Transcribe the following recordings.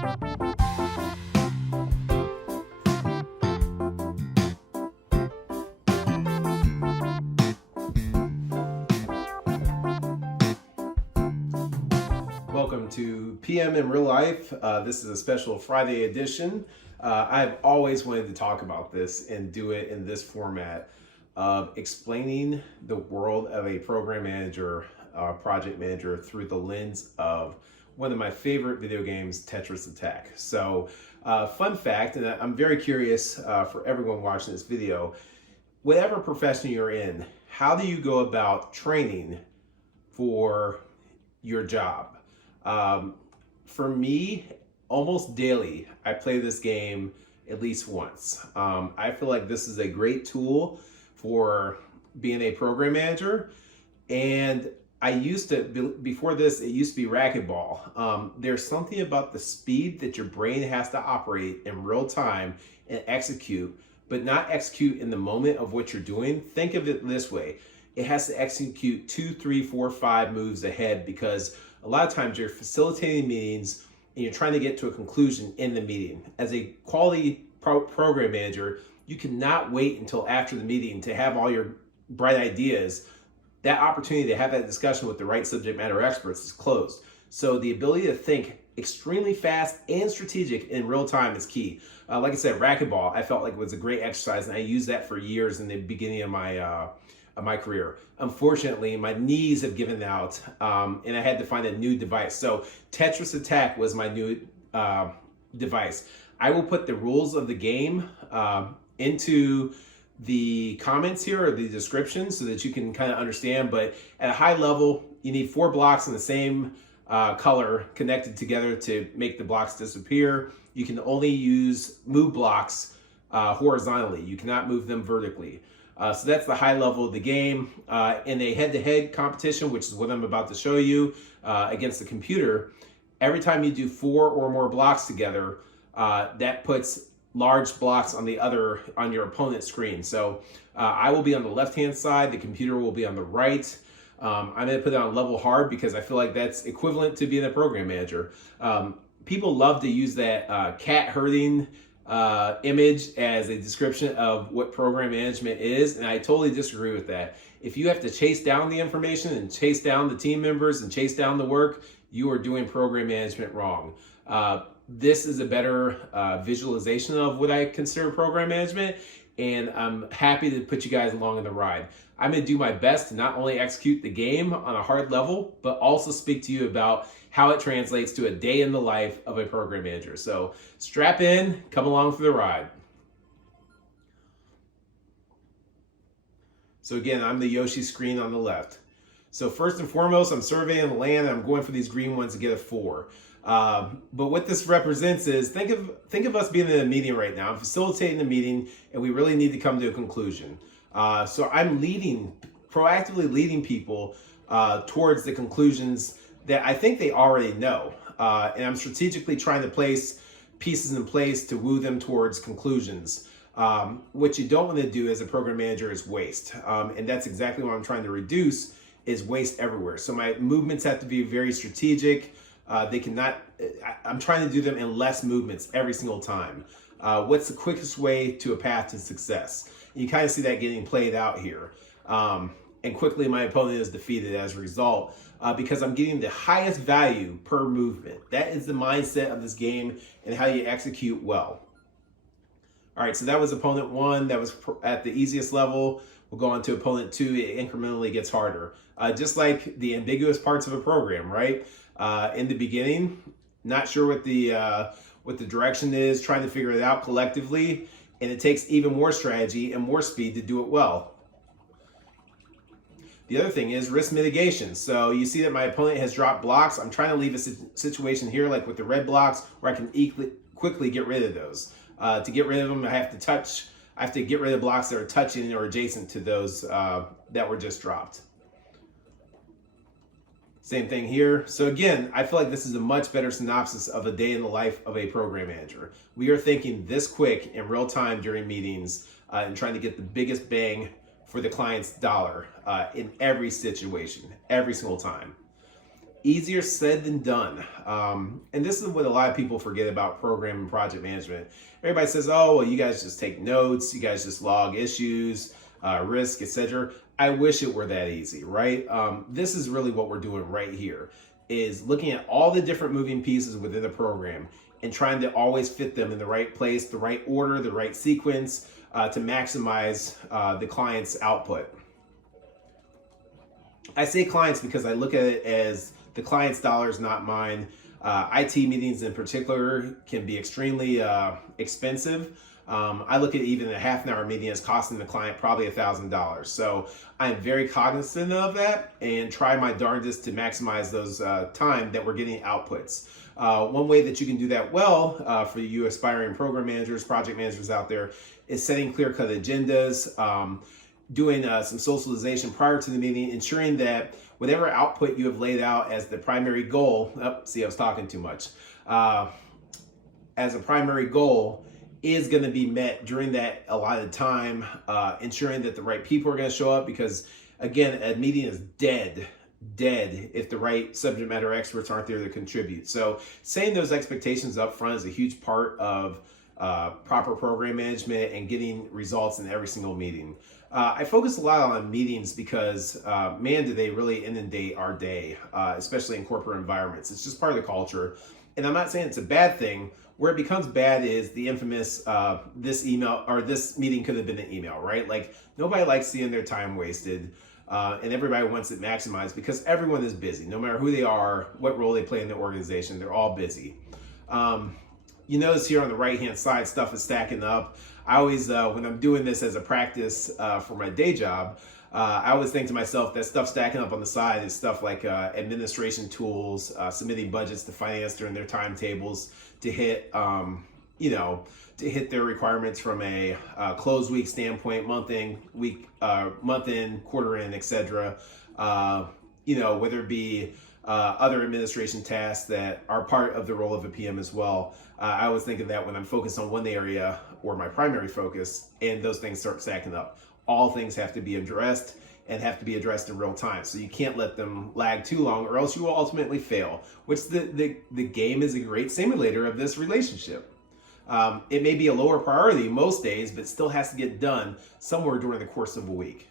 Welcome to PM in Real Life. This is a special Friday edition. I've always wanted to talk about this and do it in this format of explaining the world of a program manager, project manager through the lens of one of my favorite video games, Tetris Attack. So fun fact, and I'm very curious for everyone watching this video, whatever profession you're in, how do you go about training for your job? For me, almost daily, I play this game at least once. I feel like this is a great tool for being a program manager. And I used to, before this, it used to be racquetball. There's something about the speed that your brain has to operate in real time and execute, but not execute in the moment of what you're doing. Think of it this way. It has to execute 2, 3, 4, 5 moves ahead, because a lot of times you're facilitating meetings and you're trying to get to a conclusion in the meeting. As a quality program manager, you cannot wait until after the meeting to have all your bright ideas. That opportunity to have that discussion with the right subject matter experts is closed. So the ability to think extremely fast and strategic in real time is key. Like I said, racquetball, I felt like it was a great exercise, and I used that for years in the beginning of my career. Unfortunately, my knees have given out, and I had to find a new device. So Tetris Attack was my new device. I will put the rules of the game into the comments here or the description so that you can kind of understand. But at a high level, you need 4 blocks in the same color connected together to make the blocks disappear. You can only move blocks horizontally. You cannot move them vertically. So that's the high level of the game. In a head-to-head competition, which is what I'm about to show you, against the computer, every time you do 4 or more blocks together, that puts large blocks on your opponent's screen. So I will be on the left-hand side, the computer will be on the right. I'm going to put it on level hard because I feel like that's equivalent to being a program manager. People love to use that cat herding image as a description of what program management is, and I totally disagree with that. If you have to chase down the information and chase down the team members and chase down the work, you are doing program management wrong. This is a better visualization of what I consider program management, and I'm happy to put you guys along on the ride. I'm going to do my best to not only execute the game on a hard level, but also speak to you about how it translates to a day in the life of a program manager. So strap in, come along for the ride. So again, I'm the Yoshi screen on the left. So first and foremost, I'm surveying the land, and I'm going for these green ones to get a 4. But what this represents is, think of us being in a meeting right now. I'm facilitating the meeting, and we really need to come to a conclusion. So I'm proactively leading people towards the conclusions that I think they already know. And I'm strategically trying to place pieces in place to woo them towards conclusions. What you don't want to do as a program manager is waste. And that's exactly what I'm trying to reduce, is waste everywhere. So my movements have to be very strategic. I'm trying to do them in less movements every single time. What's the quickest way to a path to success? And you kind of see that getting played out here. And quickly my opponent is defeated as a result, because I'm getting the highest value per movement. That is the mindset of this game and how you execute well. All right, so that was opponent 1. That was at the easiest level. We'll go on to opponent 2. It incrementally gets harder. Just like the ambiguous parts of a program, right? In the beginning, not sure what the direction is, trying to figure it out collectively, and it takes even more strategy and more speed to do it well. The other thing is risk mitigation. So you see that my opponent has dropped blocks. I'm trying to leave a situation here, like with the red blocks, where I can quickly get rid of those. To get rid of them, I have to get rid of blocks that are touching or adjacent to those that were just dropped. Same thing here. So again, I feel like this is a much better synopsis of a day in the life of a program manager. We are thinking this quick in real time during meetings and trying to get the biggest bang for the client's dollar in every situation, every single time. easier said than done. And this is what a lot of people forget about program and project management. Everybody says, oh, well, you guys just take notes, you guys just log issues, risk, etc. I wish it were that easy, right? This is really what we're doing right here, is looking at all the different moving pieces within the program and trying to always fit them in the right place, the right order, the right sequence to maximize the client's output. I say clients because I look at it as the client's dollars, not mine. IT meetings in particular can be extremely expensive. I look at even a half an hour meeting as costing the client probably $1,000. So I'm very cognizant of that and try my darndest to maximize those time that we're getting outputs. One way that you can do that well for you aspiring program managers, project managers out there is setting clear-cut agendas, doing some socialization prior to the meeting, ensuring that whatever output you have laid out as the primary goal, see, I was talking too much, as a primary goal is going to be met during that allotted time, ensuring that the right people are going to show up, because again, a meeting is dead if the right subject matter experts aren't there to contribute. So setting those expectations up front is a huge part of proper program management and getting results in every single meeting. I focus a lot on meetings because, man, do they really inundate our day, especially in corporate environments. It's just part of the culture. And I'm not saying it's a bad thing. Where it becomes bad is the infamous, this email or this meeting could have been an email, right? Like, nobody likes seeing their time wasted. And everybody wants it maximized because everyone is busy. No matter who they are, what role they play in the organization, they're all busy. You notice here on the right-hand side, stuff is stacking up. I always, when I'm doing this as a practice for my day job, I always think to myself that stuff stacking up on the side is stuff like administration tools, submitting budgets to finance during their timetables to hit, to hit their requirements from a close week standpoint, month in, quarter in, etc. Whether it be other administration tasks that are part of the role of a PM as well. I always think of that when I'm focused on one area or my primary focus, and those things start stacking up. All things have to be addressed and have to be addressed in real time. So you can't let them lag too long, or else you will ultimately fail, which the game is a great simulator of this relationship. It may be a lower priority most days, but still has to get done somewhere during the course of a week.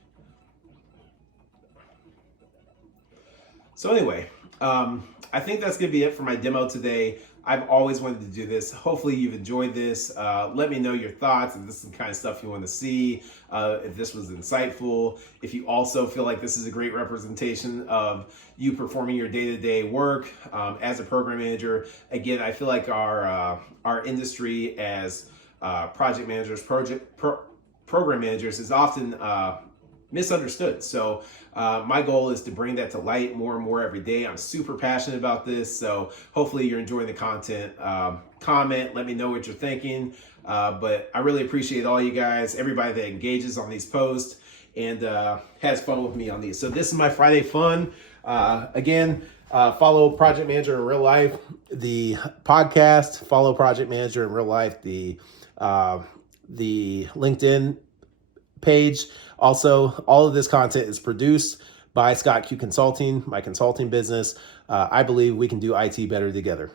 So anyway, I think that's going to be it for my demo today. I've always wanted to do this. Hopefully you've enjoyed this. Let me know your thoughts, if this is the kind of stuff you want to see, if this was insightful, if you also feel like this is a great representation of you performing your day-to-day work as a program manager. Again, I feel like our industry as project managers, program managers is often misunderstood. So my goal is to bring that to light more and more every day. I'm super passionate about this. So hopefully you're enjoying the content. Comment, let me know what you're thinking. But I really appreciate all you guys, everybody that engages on these posts and has fun with me on these. So this is my Friday fun. Again, follow Project Manager in Real Life, the podcast, follow Project Manager in Real Life, the LinkedIn page. Also, all of this content is produced by Scott Q Consulting, my consulting business. I believe we can do IT better together.